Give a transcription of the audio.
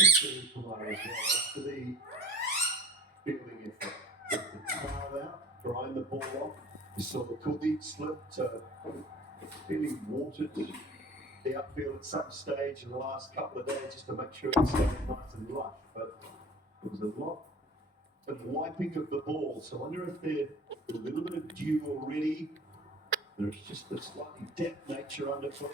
necessary for my as well. After the fielding effort, the tail out, grind the ball off. You saw the cookie slipped, really watered the outfield at some stage in the last couple of days just to make sure it stayed nice and lush. But there was a lot of wiping of the ball, so I wonder if there's a little bit of dew already. There's just a slightly damp nature underfoot.